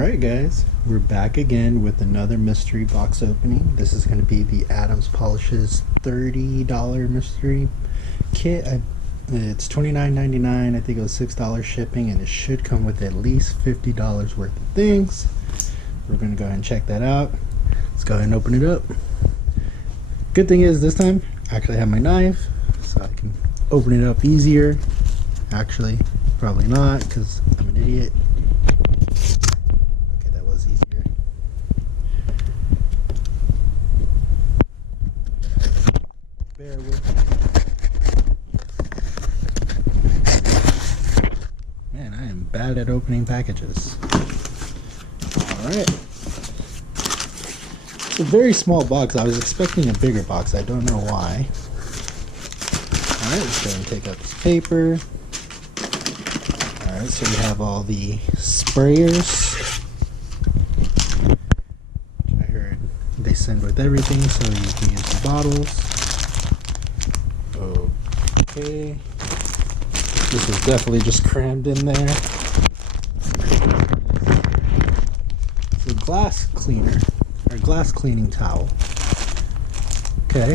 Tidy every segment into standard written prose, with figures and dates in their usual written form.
Alright guys, we're back again with another mystery box opening. This is going to be the Adams Polishes $30 mystery kit. It's $29.99. I think it was $6 shipping, and it should come with at least $50 worth of things. We're going to go ahead and check that out. Let's go ahead and open it up. Good thing is this time I actually have my knife, so I can open it up easier. Actually, probably not, because I'm an idiot. Okay, that was easier. Bear with me. Man, I am bad at opening packages. Alright. It's a very small box. I was expecting a bigger box. I don't know why. Alright, let's go and take out this paper. Alright, so we have all the sprayers. I heard they send with everything, so you can use the bottles. Okay. This is definitely just crammed in there. The glass cleaner, or glass cleaning towel. Okay,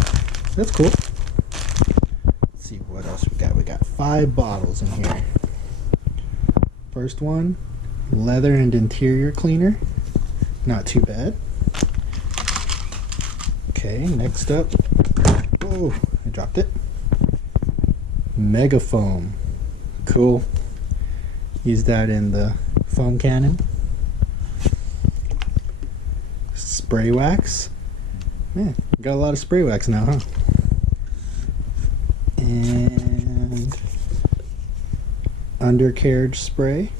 that's cool. Let's see what else we got. We got 5 bottles in here. First one, leather and interior cleaner. Not too bad. Okay, next up. Oh, I dropped it. Mega foam. Cool. Use that in the foam cannon. Spray wax. Man, got a lot of spray wax now, huh? And undercarriage spray.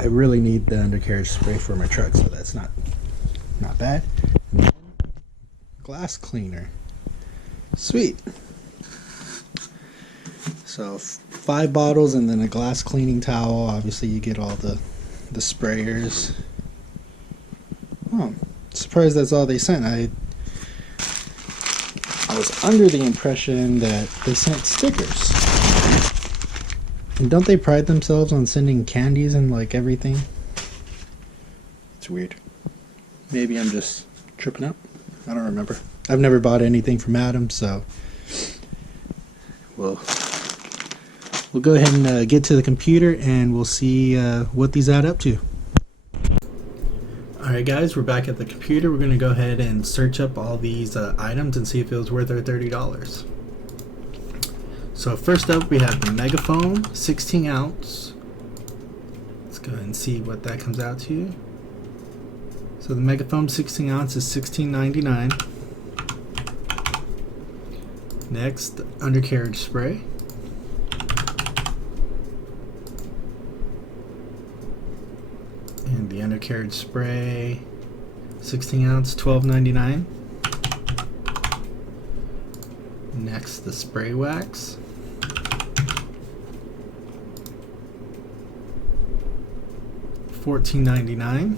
I really need the undercarriage spray for my truck, so that's not bad. And then glass cleaner. Sweet. So 5 bottles and then a glass cleaning towel. Obviously you get all the sprayers. Oh, surprised that's all they sent. I was under the impression that they sent stickers. And don't they pride themselves on sending candies and like everything? It's weird. Maybe I'm just tripping out. I don't remember. I've never bought anything from Adams, so we'll go ahead and get to the computer and we'll see what these add up to. Alright guys, we're back at the computer. We're going to go ahead and search up all these items and see if it was worth our $30. So first up we have the Mega Foam 16 ounce. Let's go ahead and see what that comes out to. So the Mega Foam 16 ounce is $16.99. Next, the undercarriage spray. And the undercarriage spray 16 ounce, $12.99. Next, the spray wax. $14.99.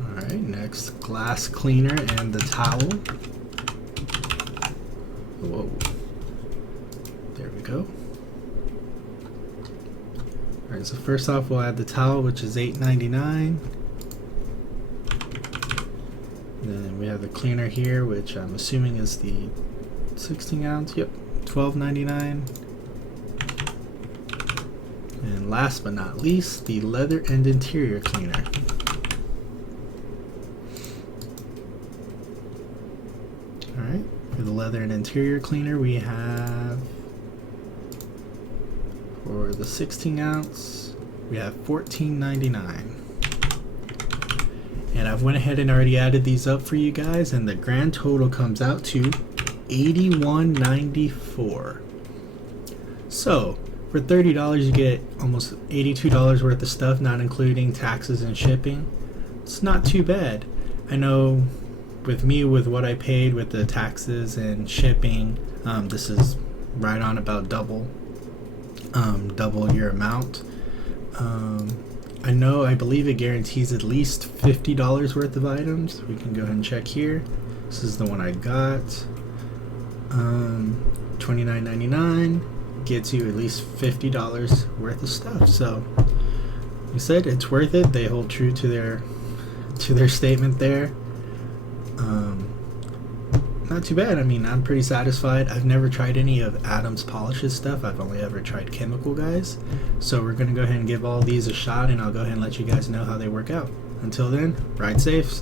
Alright, next, glass cleaner and the towel. Whoa. There we go. Alright, so first off we'll add the towel, which is $8.99. Then we have the cleaner here, which I'm assuming is the 16 ounce. Yep, $12.99. And last but not least, the leather and interior cleaner. Alright, for the leather and interior cleaner we have, for the 16 ounce, we have $14.99. And I've went ahead and already added these up for you guys, and the grand total comes out to $81.94. So for $30 you get almost $82 worth of stuff, not including taxes and shipping. It's not too bad. I know with me, with what I paid with the taxes and shipping, this is right on about double your amount. I believe it guarantees at least $50 worth of items. We can go ahead and check here. This is the one I got. $29.99. gets you at least $50 worth of stuff. So like I said, it's worth it. They hold true to their statement there. Not too bad. I mean, I'm pretty satisfied. I've never tried any of Adams Polishes stuff. I've only ever tried Chemical Guys. So we're going to go ahead and give all these a shot, and I'll go ahead and let you guys know how they work out. Until then, ride safe.